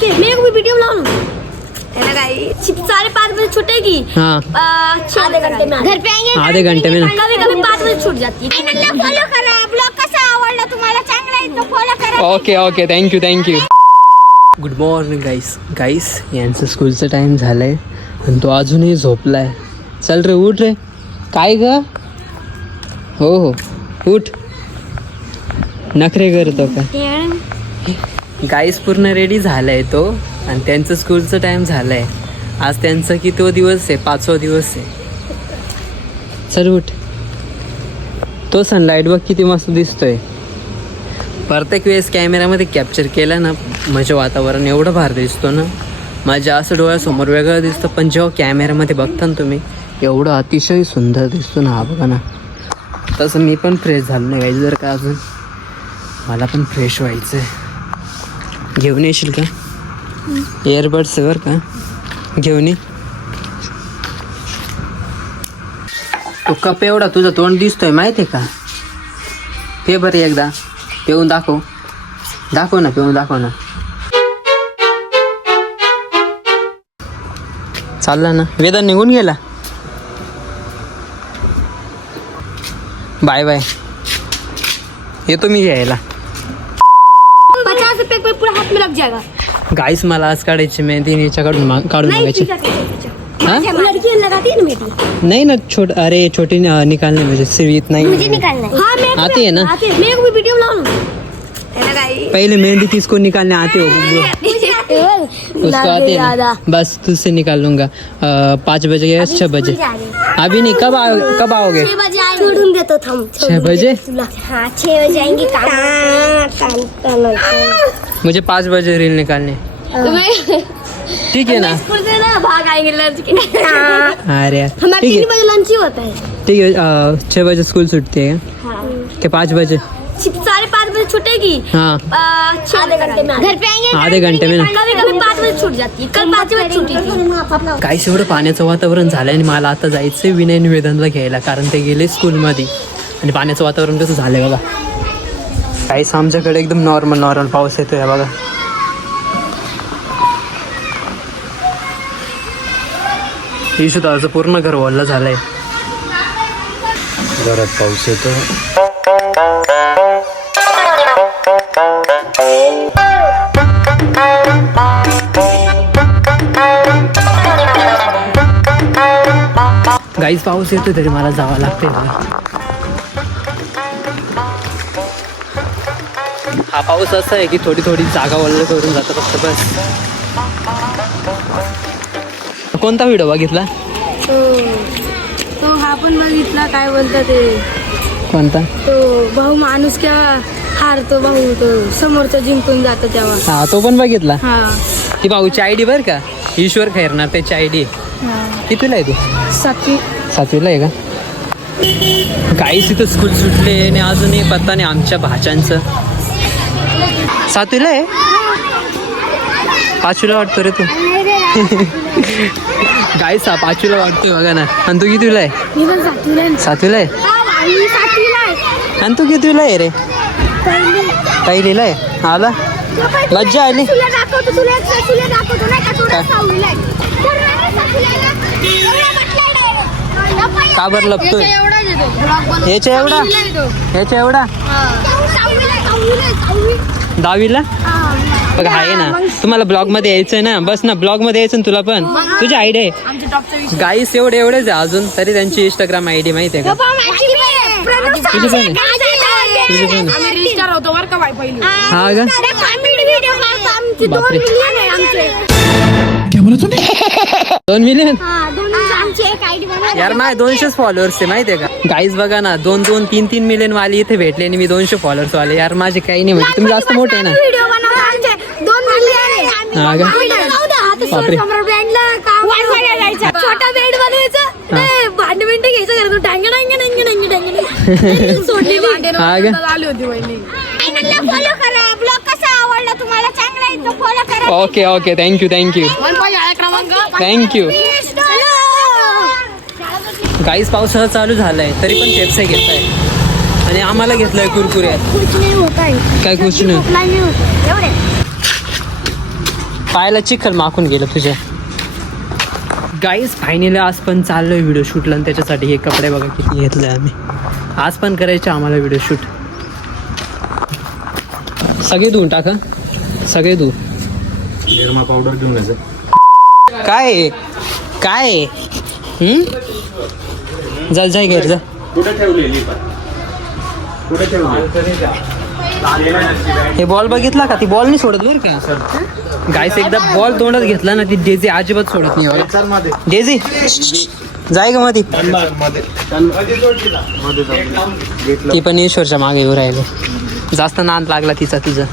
मेरे को भी वीडियो बनाओ साढ़े 5 बजे छूटेगी। हाँ आधे घंटे में घर पे आएंगे। आधे घंटे में ना कभी कभी 5 बजे छूट जाती है। फॉलो करा ब्लॉग कसा आवडला तुम्हाला चांगला आहे तो फॉलो करा। Okay okay thank you good morning guys यांचं स्कूलचं टाईम झालं आहे आणि तो अजूनही झोपला आहे. चल रे उठ रे. काय ग? हो उठ. नखरे करतो का? गाईस पूर्ण रेडी झाला आहे तो आणि त्यांचं स्कूलचं टाईम झालं आहे. आज त्यांचं किती दिवस आहे? 5वा दिवस आहे. चल उठ. तो सनलाईट बघ किती मस्त दिसतोय. प्रत्येक वेळेस कॅमेऱ्यामध्ये कॅप्चर केलं ना म्हणजे वातावरण एवढं भारी दिसतो ना, माझ्या असं डोळ्यासमोर वेगळं दिसतं, पण जेव्हा कॅमेऱ्यामध्ये बघता ना तुम्ही एवढं अतिशय सुंदर दिसतो ना. हा बघा ना. तसं मी पण फ्रेश झालो नाही व्हायचं जर का अजून. मला पण फ्रेश व्हायचं आहे. घेऊन येशील का इयरबड्स वर का? घेऊन ये. तो कप एवढा तुझं तोंड दिसतोय माहिती आहे का? पे बरं एकदा पिऊन दाखव ना. पिऊन दाखव ना. चालला ना. वेदा निघून गेला. Bye bye. येतो मी घ्यायला. 50 रुपये पूरा हाथ में लग जाएगा। गाईस मला आज काढायची मेहंदी हिच्याकडून काढून घ्यायची. लड़की लगाती है ना मेहंदी। नहीं ना अरे छोटी निकालने मुझे सिर्फ नहीं मुझे निकालना है। हाँ मेरे को आती है ना. मेरे को भी वीडियो बनाओ ना। पहले मेहंदी किसको निकालने आती हो? उसको आती है ना? बस तुझसे निकाल लूंगा. 5 बजे या 6 बजे? अभी नहीं. कब आओगे? 6 बजे आएंगे. ढूंढ देते हम 6 बजे. हाँ 6 बजे आएंगे. मुझे 5 बजे रील निकालने. ठीक है ना. स्कूल से ना भाग आएंगे लंच के। अरे हमारा 3 बजे लंच ही होता है. ठीक है. 6 बजे स्कूल छूटती है क्या? 5 बजे? 5:30 बजे छूटेगी। हाँ आधे घंटे में घर पे आएंगे. आधे घंटे में ना. कभी कभी 5 बजे छूट जाती है. कल 5 बजे छूटी थी. काही एवढं पाण्याचं वातावरण झालंय आणि मला आता जायचंय विनय निवेदनला घ्यायला, कारण ते गेले स्कूलमध्ये आणि पाण्याचं वातावरण कसं झालंय बघा. काहीच आमच्याकडे एकदम नॉर्मल पाऊस येतोय बघा. इशुदाचं पूर्ण घर ओलं झालंय. घरात पाऊस येतो. गाईस पाऊस येतो तरी मला जावं लागतंय. हा पाऊस असा आहे की थोडी जागा ओल्ल करून जातं फक्त बस. कोणता व्हिडिओ बघितला? तो हा पण बघितला. काय बोलतात ते? कोणता? तो भाऊ माणूस क्या हारतो भाऊ, तो समोरचा जिंकून जातो तेव्हा. हा तो पण बघितला. हा ती भाऊची आयडी बर का, ईश्वर खैरनार त्याची आयडी. कितीला आहे तू? 7वीला आहे का? काहीच तिथं स्कूल सुटले आणि अजूनही पत्ता नाही आमच्या भाच्यांचं. 7वीला आहे? 5वीला वाटतो रे तू. गाईस हा 5वीला वाटतोय बघा ना. आणि तू कितीला आहे? 7वीला आहे. आणि तू कितीला आहे रे? पहिलीला आहे. आला लज्जा आली. का बरं लपतोय? ह्याच्या एवढा 10वीला बघा आहे ना. तुम्हाला ब्लॉग मध्ये यायचंय ना, बस ना ब्लॉग मध्ये यायचं ना तुला पण. तुझी आयडी आहे गाईस एवढेच आहे अजून तरी त्यांची इंस्टाग्राम आयडी माहिती आहे का? तुझी पण हा का? बापरे 2 मिलियन यार. माझे 200 फॉलोअर्स आहे माहिती आहे का? गाईज बघा ना 2-3 मिलियन वाले इथे भेटले आणि मी 200 फॉलोअर्स वाले. यार माझे काही नाही म्हणजे तुम्ही जास्त मोठे आहे ना. हा का? बापरे. छोटा बेड बनवायचं, भांडे बिंडे घ्यायचं घरातून. डांगे सोडली आली होती वहिनी. फॉलो करा ब्लॉग कसा आवडला तुम्हाला चांगला आहे तो फॉलो करा. Okay thank you. गाईस पावसाळा चालू झालाय तरी पण पेप्सी घेताय आणि आम्हाला घेतलंय कुरकुरे. कुछ नहीं होता है. काय कुछ नाही. एवढे पायाला चिखल माखून गेलं तुझ्या. गाईज फायनली आज पण चाललोय व्हिडिओ शूटला आणि त्याच्यासाठी हे कपडे बघा किती घेतले आम्ही. आज पण करायचे आम्हाला व्हिडिओ शूट. सगळे धुवून टाका, सगळे धुवू. निरमा पावडर घेऊन यायचं. काय काय चल जाय घे जा. कुठे ठेवलेली कुठे ठेवली? हे बॉल बघितला का? ती बॉल नाही सोडत बरं का. गाईस एकदा बॉल तोंडात घेतला ना ती डेझी अजिबात सोडत नाही बघा. डेझी जाय का मध्ये. ती पण ईश्वरच्या मागे येऊ राहिलो. जास्त नाद लागला तिचा तुझं.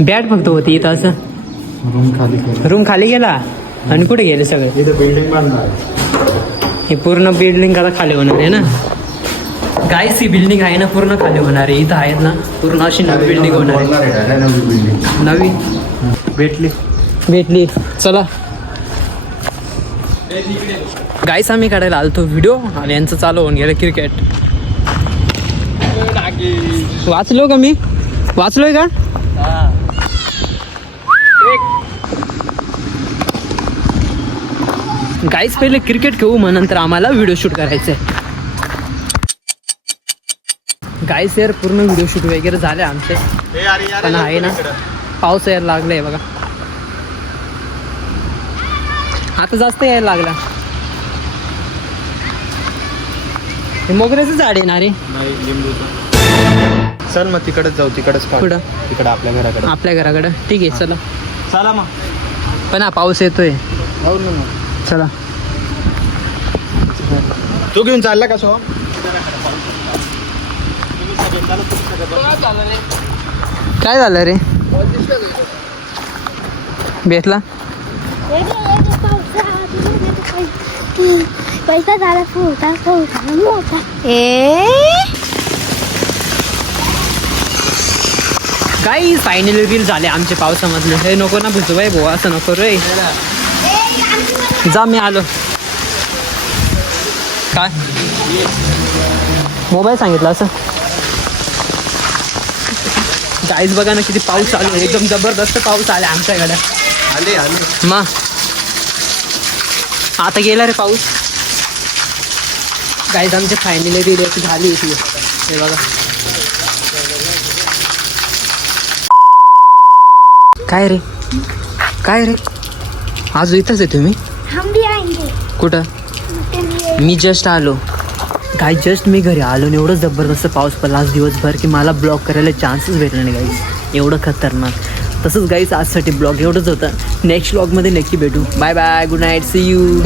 बॅट फक्त होती इथं असं. रूम खाली गेला आणि कुठे गेले सगळे? इथं बिल्डिंग बांधणार. हे पूर्ण बिल्डिंग आता खाली होणार आहे ना. गाईस ही बिल्डिंग आहे ना पूर्ण खाली होणार आहे. इथं आहेत ना पूर्ण अशी नवी बिल्डिंग होणार आहे. नवी भेटली. चला गाईस आम्ही काढायला आलतो व्हिडिओ आणि यांचं चालू होऊन गेलं क्रिकेट. वाचलो का मी? वाचलोय का? गाईस पहिले क्रिकेट खेळू मग नंतर आम्हाला व्हिडिओ शूट करायचं आहे. गाईस यार पूर्ण व्हिडिओ शूट वगैरे झाले आमचे. पण आहे ना पाऊस यायला लागलाय बघा. आता जास्त यायला लागला. हे मोगऱ्याचं झाड आहे ना रे. चल मग तिकडेच जाऊ. तिकडेच कुठं? तिकडे आपल्या घराकडे. आपल्या घराकडं ठीक आहे चला. चला मग. पण हा पाऊस येतोय. चला तू घेऊन चालला का सो? काय झालं रे? भेटला पैसा झाला मोठा. काही फायनली रील झाले आमचे पावसामधले. हे नको ना बुजू बाई भाऊ, असं नको रे. जा मी आलो. काय मोबाईल सांगितलं असं? गाईज बघा ना किती पाऊस चालू आहे. एकदम जबरदस्त पाऊस आला आमच्याकडे. आले मग आता गेला रे पाऊस. गाईज आमची फायनली रील झाली इथे. हे बघा काय रे आज इथंच आहे तुम्ही? हम भी आएंगे. कुठं? मी जस्ट आलो. गाई जस्ट मी घरी आलो आणि एवढं जबरदस्त पाऊस पडला आज दिवसभर की मला ब्लॉग करायला चान्सच भेटला नाही गाईस. एवढं खतरनाक. तसंच गाईस आजसाठी ब्लॉग एवढंच होतं. नेक्स्ट ब्लॉगमध्ये नक्की भेटू. Bye bye. Good night. See you.